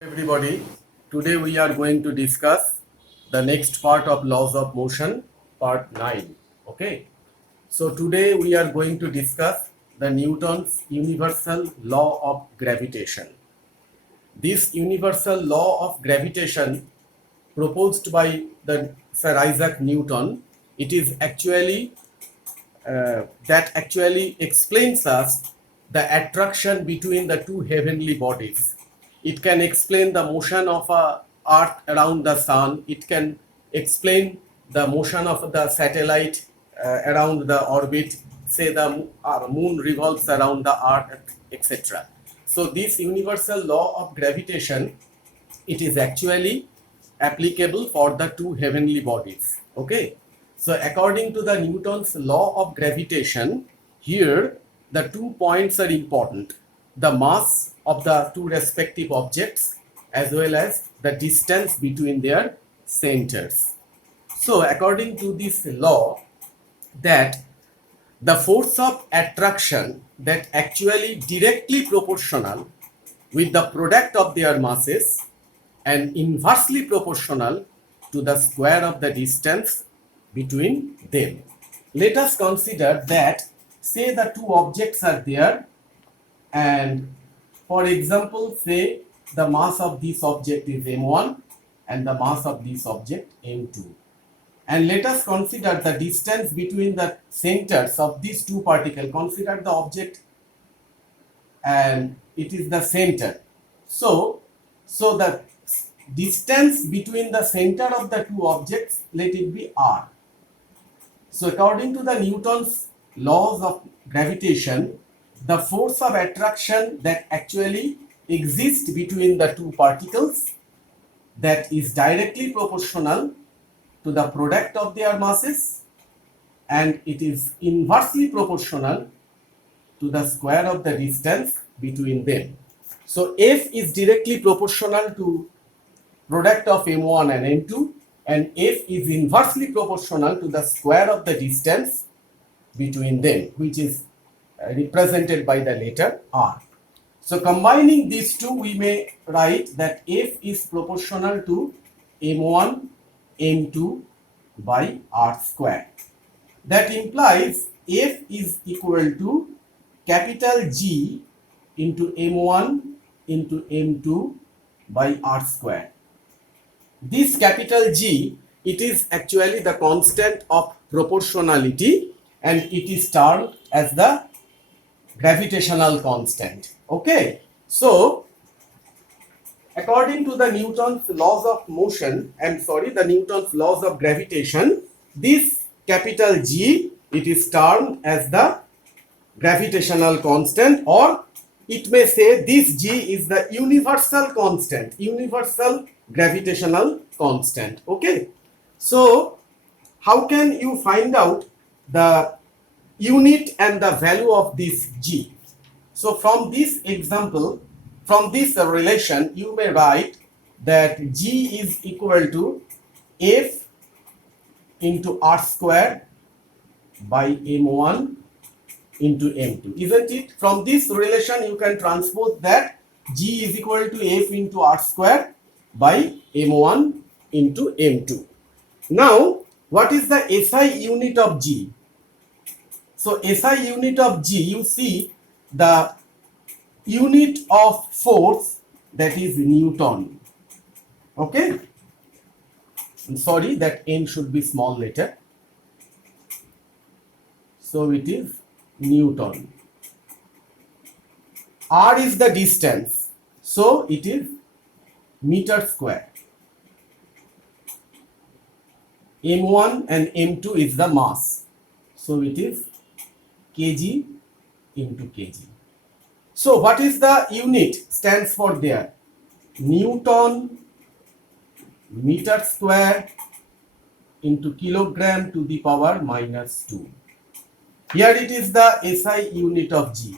Everybody, today we are going to discuss the next part of laws of motion, part 9. Okay, so today we are going to discuss the Newton's universal law of gravitation. This universal law of gravitation proposed by the Sir Isaac Newton, it is actually that actually explains us the attraction between the two heavenly bodies. It can explain the motion of a earth around the sun. It can explain the motion of the satellite around the orbit. Say the moon revolves around the earth, etc. So this universal law of gravitation, it is actually applicable for the two heavenly bodies. Okay, so according to the Newton's law of gravitation, here the 2 points are important: the mass of the two respective objects as well as the distance between their centers. So according to this law, that the force of attraction that actually directly proportional with the product of their masses and inversely proportional to the square of the distance between them. Let us consider that, say the two objects are there, and for example, say the mass of this object is m1 and the mass of this object m2. And let us consider the distance between the centers of these two particles. Consider the object and it is the center. So the distance between the center of the two objects, let it be r. So according to the Newton's laws of gravitation, the force of attraction that actually exists between the two particles, that is directly proportional to the product of their masses, and it is inversely proportional to the square of the distance between them. So F is directly proportional to product of m1 and m2, and F is inversely proportional to the square of the distance between them, which is represented by the letter r. So combining these two, we may write that F is proportional to m1 m2 by r square. That implies F is equal to capital G into m1 into m2 by r square. This capital G, it is actually the constant of proportionality, and it is termed as the gravitational constant. Okay, so according to the Newton's laws of motion, the Newton's laws of gravitation, this capital G, it is termed as the gravitational constant, or it may say this G is the universal constant, universal gravitational constant. Okay, so how can you find out the unit and the value of this G? So from this example, from this relation, you may write that G is equal to F into r square by m1 into m2, isn't it? From this relation, you can transpose that G is equal to F into r square by m1 into m2. Now, what is the SI unit of G? So SI unit of G, you see the unit of force, that is Newton. Okay, I'm sorry, that N should be small letter. So it is Newton. R is the distance, so it is meter square. M1 and M2 is the mass, so it is kg into kg. So what is the unit? Stands for there Newton meter square into kilogram to the power minus 2. Here it is the SI unit of G.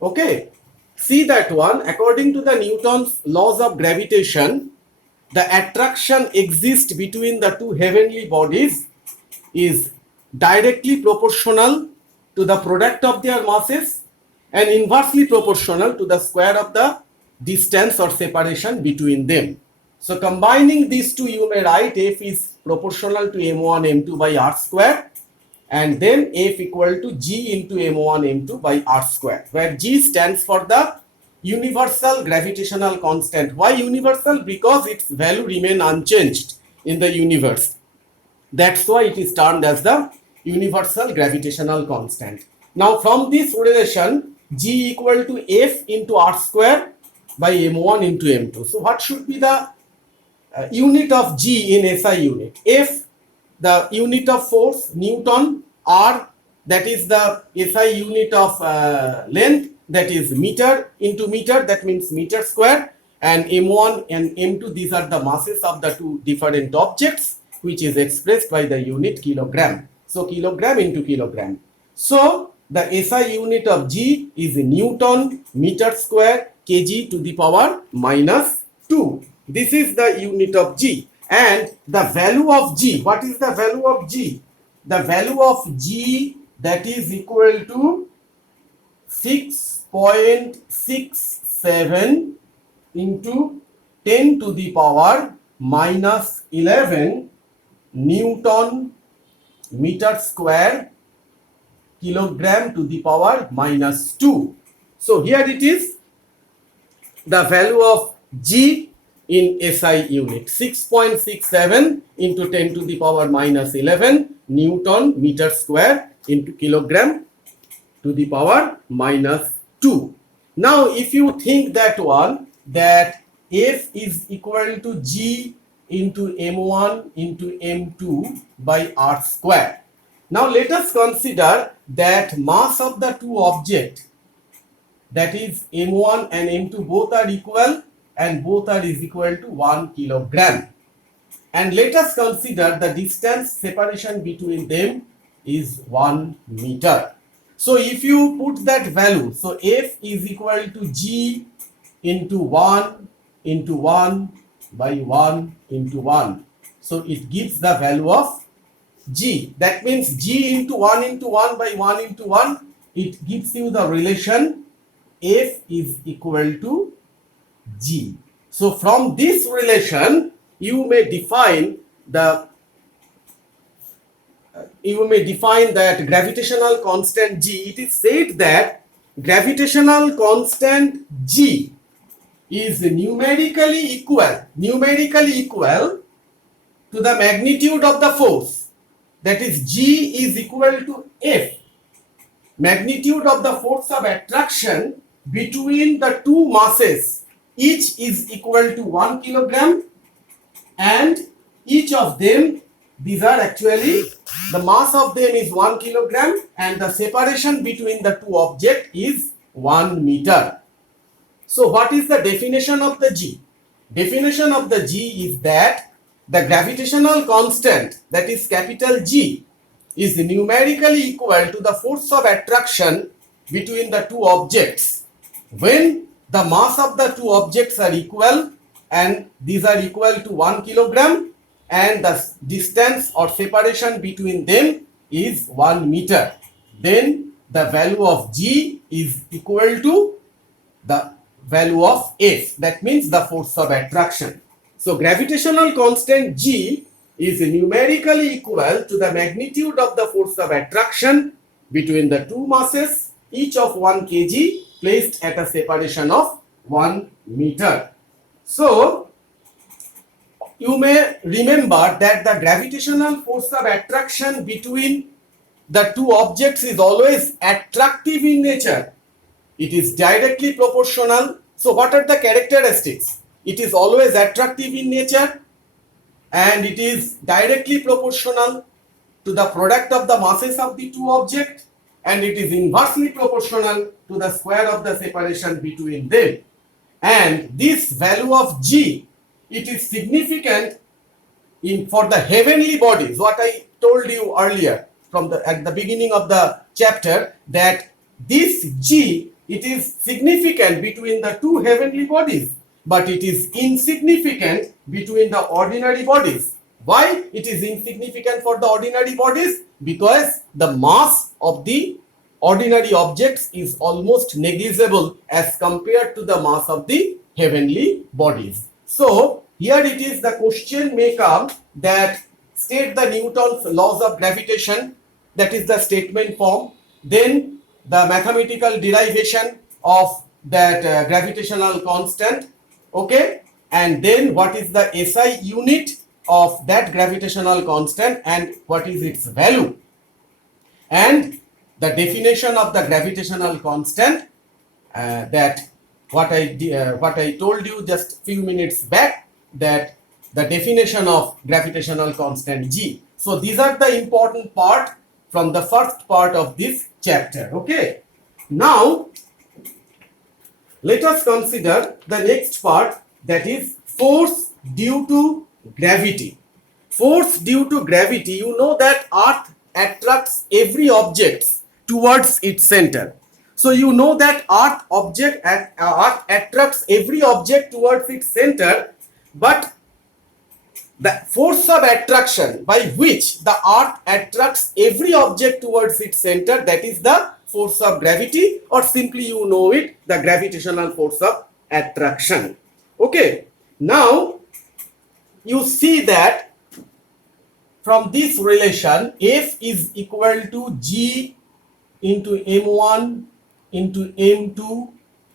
Okay, see that one. According to the Newton's laws of gravitation, the attraction exists between the two heavenly bodies is directly proportional to the product of their masses and inversely proportional to the square of the distance or separation between them. So combining these two, you may write F is proportional to m1 m2 by r square, and then F equal to G into m1 m2 by r square, where G stands for the universal gravitational constant. Why universal? Because its value remain unchanged in the universe. That's why it is termed as the universal gravitational constant. Now from this relation, G equal to F into r square by m1 into m2. So what should be the unit of G in SI unit? F, the unit of force, Newton, R, that is the SI unit of length, that is meter into meter, that means meter square, and m1 and m2, these are the masses of the two different objects, which is expressed by the unit kilogram. So kilogram into kilogram. So the SI unit of G is Newton meter square kg to the power minus 2. This is the unit of G. And the value of G, what is the value of G? The value of G, that is equal to 6.67 into 10 to the power minus 11 Newton meter square kilogram to the power minus 2. So here it is, the value of G in SI unit, 6.67 into 10 to the power minus 11 Newton meter square into kilogram to the power minus 2. Now if you think that one, that F is equal to G into m1 into m2 by r square. Now let us consider that mass of the two objects, that is m1 and m2, both are equal and both are is equal to 1 kilogram. And let us consider the distance separation between them is 1 meter. So if you put that value, so F is equal to G into 1 by 1 into 1. So it gives the value of G. That means G into 1 by 1 into 1, it gives you the relation F is equal to G. So from this relation, you may define that gravitational constant G. It is said that gravitational constant G is numerically equal to the magnitude of the force. That is, G is equal to F, magnitude of the force of attraction between the two masses. Each is equal to 1 kilogram, and each of them, these are actually, the mass of them is 1 kilogram and the separation between the two objects is 1 meter. So what is the definition of the G? Definition of the G is that the gravitational constant, that is capital G, is numerically equal to the force of attraction between the two objects when the mass of the two objects are equal, and these are equal to 1 kilogram, and the distance or separation between them is 1 meter. Then the value of G is equal to the value of F, that means the force of attraction. So gravitational constant G is numerically equal to the magnitude of the force of attraction between the two masses, each of 1 kg, placed at a separation of 1 meter. So you may remember that the gravitational force of attraction between the two objects is always attractive in nature. It is directly proportional. So what are the characteristics? It is always attractive in nature, and it is directly proportional to the product of the masses of the two objects, and it is inversely proportional to the square of the separation between them. And this value of G, it is significant for the heavenly bodies. What I told you earlier at the beginning of the chapter, that this G, it is significant between the two heavenly bodies, but it is insignificant between the ordinary bodies. Why it is insignificant for the ordinary bodies? Because the mass of the ordinary objects is almost negligible as compared to the mass of the heavenly bodies. So here it is, the question may come that state the Newton's laws of gravitation, that is the statement form, then the mathematical derivation of that gravitational constant, okay, and then what is the SI unit of that gravitational constant and what is its value, and the definition of the gravitational constant, that what I told you just few minutes back, that the definition of gravitational constant G. So these are the important part from the first part of this chapter. Okay, now let us consider the next part, that is force due to gravity. Force due to gravity, you know that Earth attracts every object towards its center. So you know that Earth attracts every object towards its center, but the force of attraction by which the Earth attracts every object towards its center, that is the force of gravity, or simply you know it, the gravitational force of attraction. Okay, now you see that from this relation, F is equal to G into M1 into M2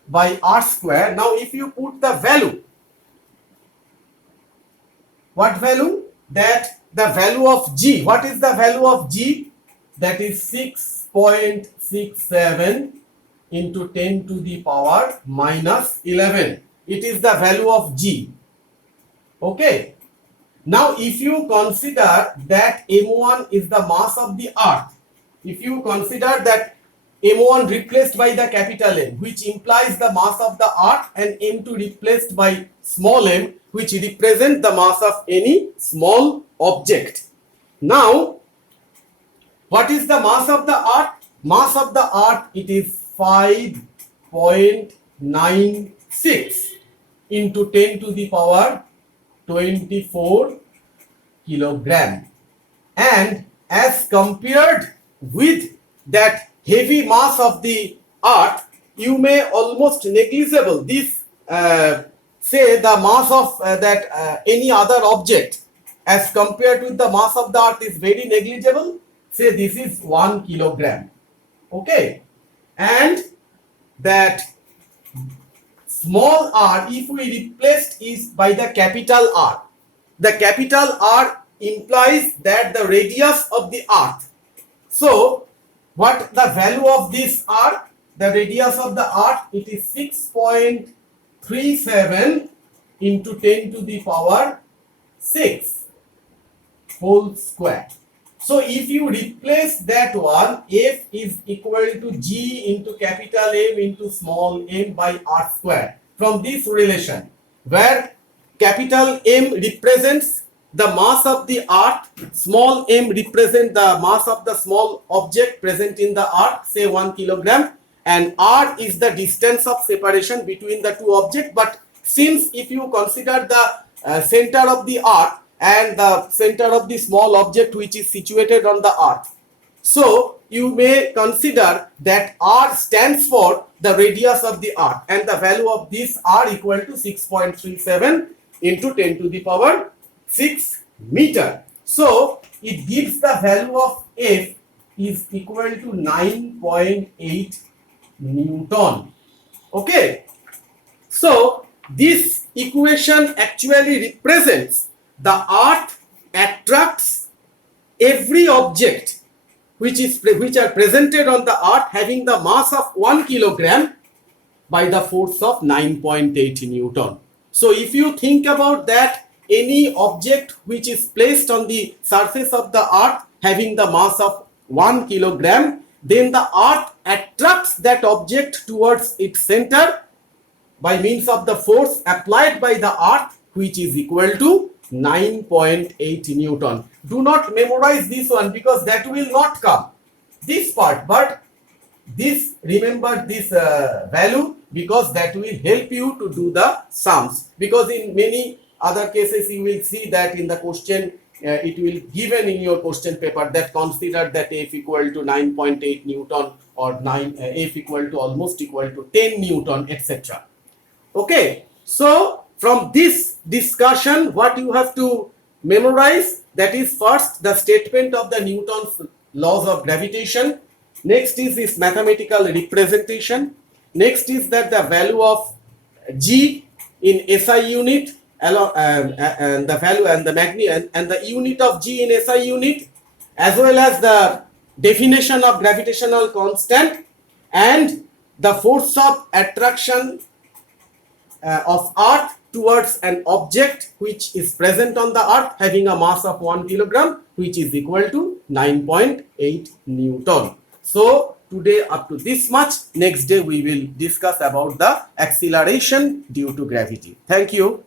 by R square. Now if you put the value, what value? That the value of G. What is the value of G? That is 6.67 into 10 to the power minus 11. It is the value of G. Okay. Now if you consider that M1 is the mass of the Earth, if you consider that M1 replaced by the capital M, which implies the mass of the Earth, and M2 replaced by small m, which represent the mass of any small object. Now, what is the mass of the Earth? Mass of the Earth, it is 5.96 into 10 to the power 24 kilogram. And as compared with that heavy mass of the Earth, you may almost negligible this say the mass of any other object as compared with the mass of the Earth is very negligible. Say this is 1 kilogram. Okay, and that small r, if we replaced is by the capital R, the capital R implies that the radius of the Earth. So what the value of this R? The radius of the Earth, it is 6.37 into 10 to the power 6 whole square. So if you replace that one, F is equal to G into capital M into small m by R square. From this relation, where capital M represents the mass of the Earth, small m represent the mass of the small object present in the Earth, say 1 kilogram, and R is the distance of separation between the two objects. But since if you consider the center of the Earth and the center of the small object which is situated on the Earth, so you may consider that R stands for the radius of the Earth, and the value of this R equal to 6.37 into 10 to the power 6 meter. So it gives the value of F is equal to 9.8 Newton. Okay, so this equation actually represents the Earth attracts every object which are presented on the Earth having the mass of 1 kilogram by the force of 9.8 Newton. So if you think about that, any object which is placed on the surface of the Earth having the mass of 1 kilogram, then the Earth attracts that object towards its center by means of the force applied by the Earth, which is equal to 9.8 Newton. Do not memorize this one because that will not come, this part, but this, remember this value, because that will help you to do the sums. Because in many other cases you will see that in the question it will given in your question paper that consider that F equal to 9.8 Newton or F equal to almost equal to 10 Newton, etc. Okay, So from this discussion, what you have to memorize, that is first the statement of the Newton's laws of gravitation. Next is this mathematical representation. Next is that the value of G in SI unit and the value and the unit of G in SI unit, as well as the definition of gravitational constant and the force of attraction of earth towards an object which is present on the earth having a mass of 1 kilogram, which is equal to 9.8 Newton. So today up to this much. Next day we will discuss about the acceleration due to gravity. Thank you.